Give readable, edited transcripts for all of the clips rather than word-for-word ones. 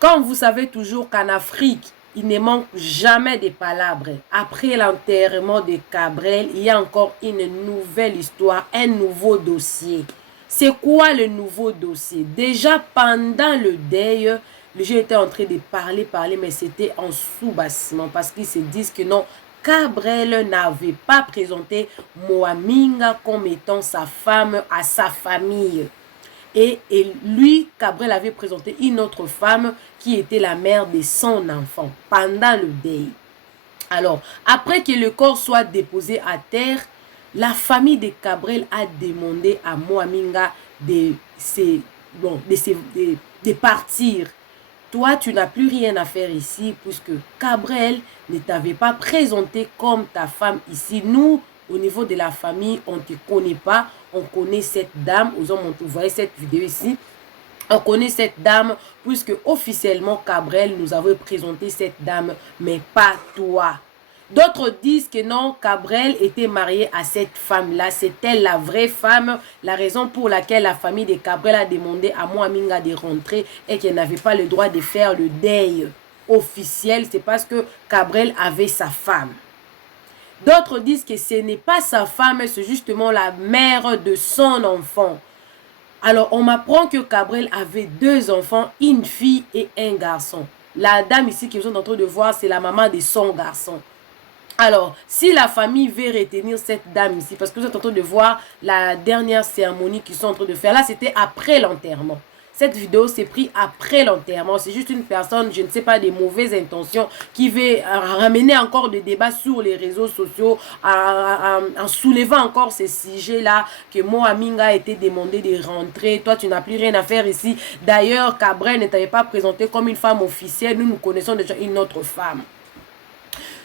Quand vous savez toujours qu'en Afrique, il ne manque jamais de palabres. Après l'enterrement de Cabrel, il y a encore une nouvelle histoire, un nouveau dossier. C'est quoi le nouveau dossier? Déjà pendant le deuil, les gens étaient en train de parler, mais c'était en sous-bassement parce qu'ils se disent que non, Cabrel n'avait pas présenté Moaminga comme étant sa femme à sa famille. Et lui, Cabrel avait présenté une autre femme qui était la mère de son enfant pendant le deuil. Alors, après que le corps soit déposé à terre, la famille de Cabrel a demandé à Moaminga de partir. Toi, tu n'as plus rien à faire ici puisque Cabrel ne t'avait pas présenté comme ta femme ici. Nous, au niveau de la famille, on ne te connaît pas. On connaît cette dame. Aux hommes, vous voyez cette vidéo ici. On connaît cette dame puisque officiellement, Cabrel nous avait présenté cette dame, mais pas toi. D'autres disent que non, Cabrel était marié à cette femme-là. C'est elle la vraie femme. La raison pour laquelle la famille de Cabrel a demandé à Moaminga de rentrer et qu'elle n'avait pas le droit de faire le deuil officiel, c'est parce que Cabrel avait sa femme. D'autres disent que ce n'est pas sa femme, c'est justement la mère de son enfant. Alors, on m'apprend que Cabrel avait 2 enfants, une fille et un garçon. La dame ici que vous êtes en train de voir, c'est la maman de son garçon. Alors, si la famille veut retenir cette dame ici, parce que vous êtes en train de voir la dernière cérémonie qu'ils sont en train de faire, là, c'était après l'enterrement. Cette vidéo s'est prise après l'enterrement. C'est juste une personne, je ne sais pas, des mauvaises intentions qui veut ramener encore des débats sur les réseaux sociaux en soulevant encore ces sujets-là que Moaminga a été demandé de rentrer. Toi, tu n'as plus rien à faire ici. D'ailleurs, Cabrel ne t'avait pas présenté comme une femme officielle. Nous connaissons déjà une autre femme.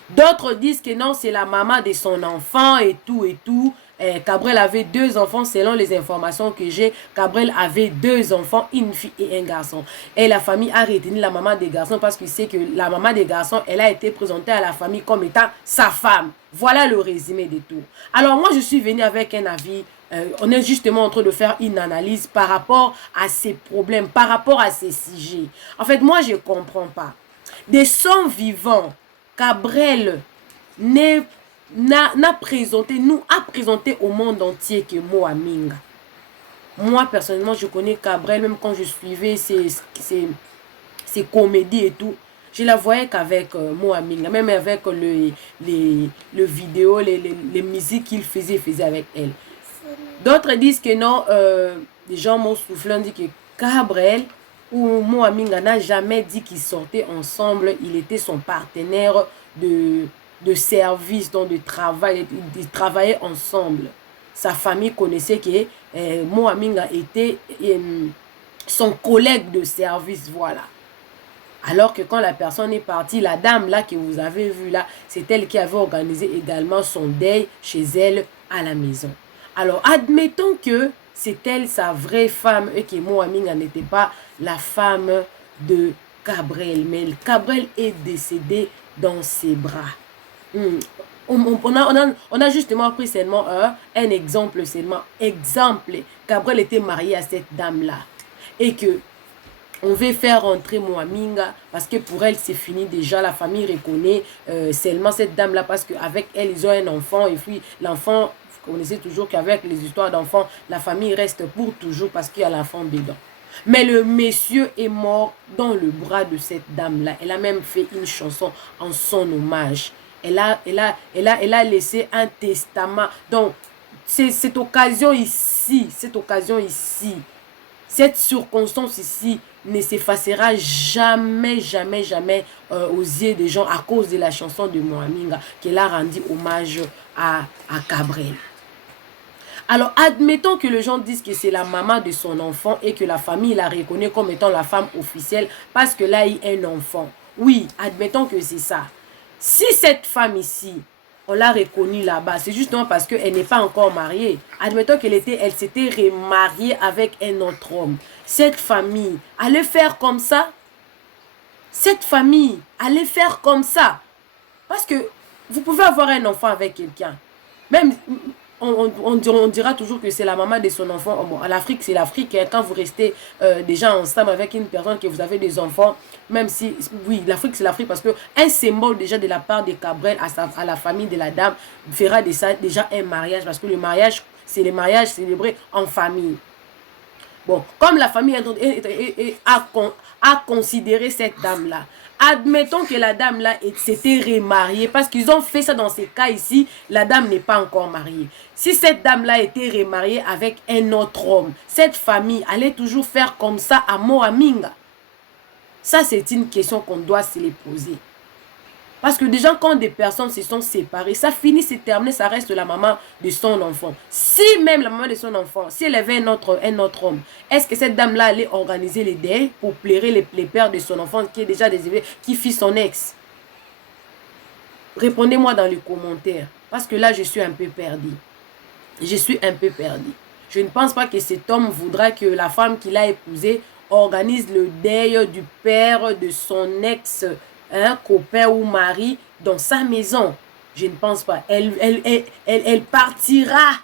D'autres disent que non, c'est la maman de son enfant et tout et tout. Cabrel avait 2 enfants selon les informations que j'ai. Cabrel avait 2 enfants, une fille et un garçon. Et la famille a retenu la maman des garçons parce qu'il sait que la maman des garçons, elle a été présentée à la famille comme étant sa femme. Voilà le résumé de tout. Alors moi, je suis venue avec un avis. On est justement en train de faire une analyse par rapport à ces problèmes, par rapport à ces sujets. En fait, moi, je ne comprends pas. Des sons vivants, Cabrel n'a présenté, nous a présenté au monde entier que Moaminga. Moi, personnellement, je connais Cabrel, même quand je suivais ses comédies et tout. Je la voyais qu'avec Moaminga, même avec les vidéos, les musiques qu'il faisait avec elle. D'autres disent que non, des gens m'ont soufflé, on dit que Cabrel ou Moaminga n'a jamais dit qu'ils sortaient ensemble. Il était son partenaire de service, donc de travail. Ils travaillaient ensemble. Sa famille connaissait que Moaminga était son collègue de service, voilà. Alors que quand la personne est partie, la dame là que vous avez vue là, c'est elle qui avait organisé également son deuil chez elle à la maison. Alors, admettons que c'est elle sa vraie femme et que Moaminga n'était pas la femme de Cabrel. Mais Cabrel est décédé dans ses bras. On a justement pris seulement un exemple seulement. Exemple, Cabrel était marié à cette dame-là. Et que on veut faire rentrer Moaminga parce que pour elle, c'est fini déjà. La famille reconnaît seulement cette dame-là parce qu'avec elle, ils ont un enfant. Et puis, l'enfant, vous connaissez toujours qu'avec les histoires d'enfants, la famille reste pour toujours parce qu'il y a l'enfant dedans. Mais le monsieur est mort dans le bras de cette dame-là. Elle a même fait une chanson en son hommage. Elle a laissé un testament. Donc, c'est cette occasion ici, cette circonstance ici ne s'effacera jamais, jamais, jamais aux yeux des gens à cause de la chanson de Moaminga qu'elle a rendu hommage à Cabrel. Alors, admettons que les gens disent que c'est la maman de son enfant et que la famille la reconnaît comme étant la femme officielle parce que là, il y a un enfant. Oui, admettons que c'est ça. Si cette femme ici, on l'a reconnue là-bas, c'est justement parce qu'elle n'est pas encore mariée. Admettons elle s'était remariée avec un autre homme. Cette famille allait faire comme ça. Cette famille allait faire comme ça. Parce que vous pouvez avoir un enfant avec quelqu'un. Même, on dira toujours que c'est la maman de son enfant. Bon, à l'Afrique, c'est l'Afrique. Hein. Quand vous restez déjà ensemble avec une personne, que vous avez des enfants, même si, oui, l'Afrique, c'est l'Afrique, parce que un symbole déjà de la part de Cabrel à la famille de la dame fera de ça déjà un mariage, parce que le mariage, c'est le mariage célébré en famille. Bon, comme la famille a considéré cette dame-là, admettons que la dame-là s'était remariée, parce qu'ils ont fait ça dans ces cas ici, la dame n'est pas encore mariée. Si cette dame-là était remariée avec un autre homme, cette famille allait toujours faire comme ça à Moaminga. Ça, c'est une question qu'on doit se les poser. Parce que déjà, quand des personnes se sont séparées, ça finit, c'est terminé, ça reste la maman de son enfant. Si même la maman de son enfant, si elle avait un autre homme, est-ce que cette dame-là allait organiser les deuils pour plairer les pères de son enfant qui est déjà décédé, qui fit son ex? Répondez-moi dans les commentaires. Parce que là, je suis un peu perdue. Je suis un peu perdue. Je ne pense pas que cet homme voudra que la femme qu'il a épousée organise le deuil du père de son ex copain ou mari dans sa maison. Je ne pense pas. Elle partira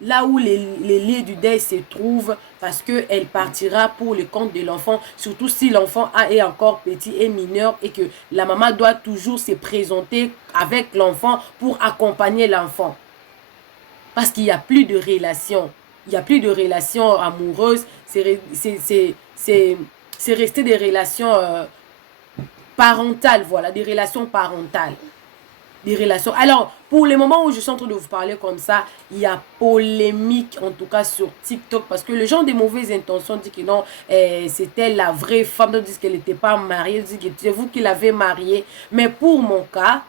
là où les lieux du deuil se trouvent, parce qu'elle partira pour le compte de l'enfant, surtout si l'enfant est encore petit et mineur et que la maman doit toujours se présenter avec l'enfant pour accompagner l'enfant. Parce qu'il n'y a plus de relation. Il n'y a plus de relations amoureuses. C'est resté des relations parentales, voilà, des relations parentales. Des relations. Alors, pour le moment où je suis en train de vous parler comme ça, il y a polémique, en tout cas sur TikTok, parce que les gens de mauvaises intentions disent que non, c'était la vraie femme, d'autres disent qu'elle n'était pas mariée, disent que c'est vous qui l'avez mariée. Mais pour mon cas,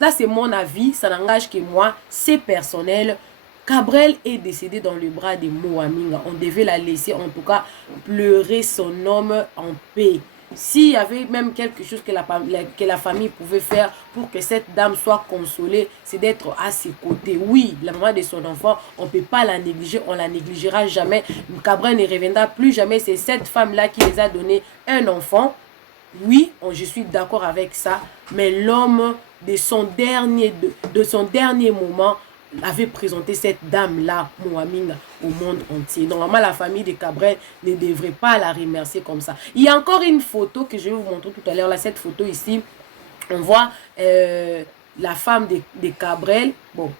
là c'est mon avis, ça n'engage que moi, c'est personnel. Cabrel est décédé dans le bras de Moaminga. On devait la laisser, en tout cas, pleurer son homme en paix. S'il y avait même quelque chose que la famille pouvait faire pour que cette dame soit consolée, c'est d'être à ses côtés. Oui, la maman de son enfant, on ne peut pas la négliger, on ne la négligera jamais. Cabrel ne reviendra plus jamais. C'est cette femme-là qui les a donné un enfant. Oui, je suis d'accord avec ça, mais l'homme de son dernier moment avait présenté cette dame-là, Moaminga, au monde entier. Normalement, la famille de Cabrel ne devrait pas la remercier comme ça. Il y a encore une photo que je vais vous montrer tout à l'heure. Là, cette photo ici, on voit la femme de Cabrel. Bon,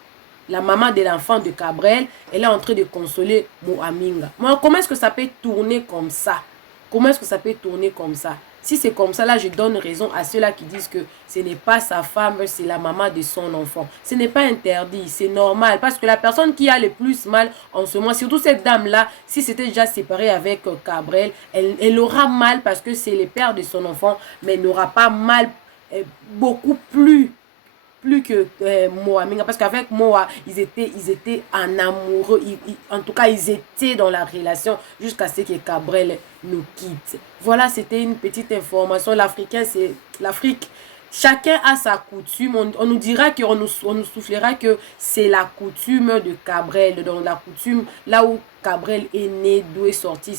la maman de l'enfant de Cabrel, elle est en train de consoler Moaminga. Comment est-ce que ça peut tourner comme ça? Comment est-ce que ça peut tourner comme ça? Si c'est comme ça, là, je donne raison à ceux-là qui disent que ce n'est pas sa femme, c'est la maman de son enfant. Ce n'est pas interdit, c'est normal. Parce que la personne qui a le plus mal en ce moment, surtout cette dame-là, si c'était déjà séparée avec Cabrel, elle aura mal parce que c'est le père de son enfant, mais elle n'aura pas mal beaucoup plus que Moaminga, parce qu'avec Moa, ils étaient en amoureux, en tout cas, ils étaient dans la relation jusqu'à ce que Cabrel nous quitte. Voilà, c'était une petite information. L'Africain, c'est l'Afrique. Chacun a sa coutume. On nous dira qu'on nous soufflera que c'est la coutume de Cabrel, donc la coutume là où Cabrel est né, d'où est sorti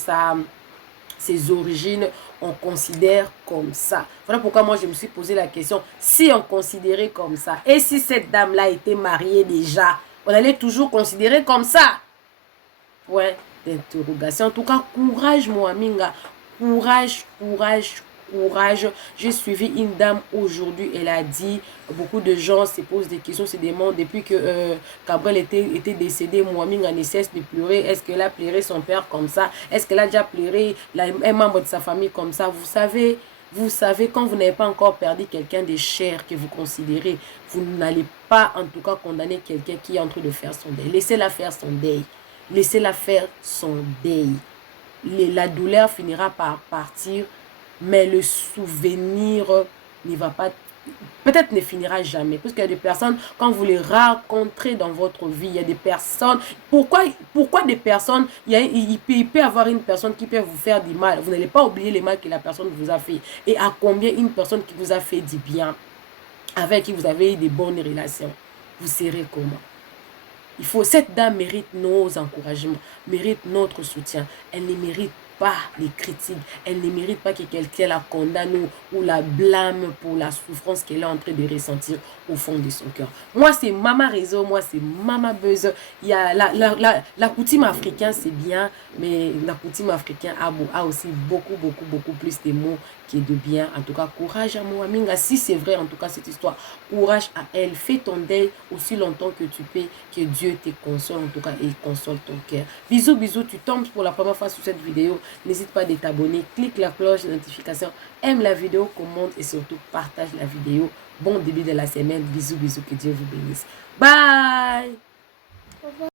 ses origines, on considère comme ça. Voilà pourquoi moi je me suis posé la question, si on considérait comme ça, et si cette dame-là était mariée déjà, on allait toujours considérer comme ça? Point d'interrogation. En tout cas, courage Moaminga, courage, courage, courage. J'ai suivi une dame aujourd'hui, elle a dit, beaucoup de gens se posent des questions, se demandent, depuis que Cabrel était décédé, Moaminga ne cesse de pleurer. Est-ce qu'elle a pleuré son père comme ça? Est-ce qu'elle a déjà pleuré un membre de sa famille comme ça? Vous savez, quand vous n'avez pas encore perdu quelqu'un de cher que vous considérez, vous n'allez pas en tout cas condamner quelqu'un qui est en train de faire son deuil. Laissez-la faire son deuil. Laissez-la faire son deuil. La douleur finira par partir, mais le souvenir ne va pas, peut-être ne finira jamais. Parce qu'il y a des personnes, quand vous les rencontrez dans votre vie, il y a des personnes, pourquoi des personnes, il peut y avoir une personne qui peut vous faire du mal. Vous n'allez pas oublier le mal que la personne vous a fait. Et à combien une personne qui vous a fait du bien, avec qui vous avez eu des bonnes relations, vous serez comment? Cette dame mérite nos encouragements, mérite notre soutien. Elle ne mérite pas les critiques. Elle ne mérite pas que quelqu'un la condamne ou la blâme pour la souffrance qu'elle est en train de ressentir au fond de son cœur. Moi, c'est Mama Réseau, moi, c'est Mama Buzz. Il y a la coutume africaine, c'est bien, mais la coutume africaine a aussi beaucoup plus de mots qui est de bien. En tout cas, courage à Moaminga. Si c'est vrai, en tout cas, cette histoire, courage à elle. Fais ton deuil aussi longtemps que tu peux. Que Dieu te console, en tout cas, et console ton cœur. Bisous, bisous. Tu tombes pour la première fois sur cette vidéo. N'hésite pas à t'abonner. Clique la cloche de notification. Aime la vidéo, commente et surtout partage la vidéo. Bon début de la semaine. Bisous, bisous. Que Dieu vous bénisse. Bye!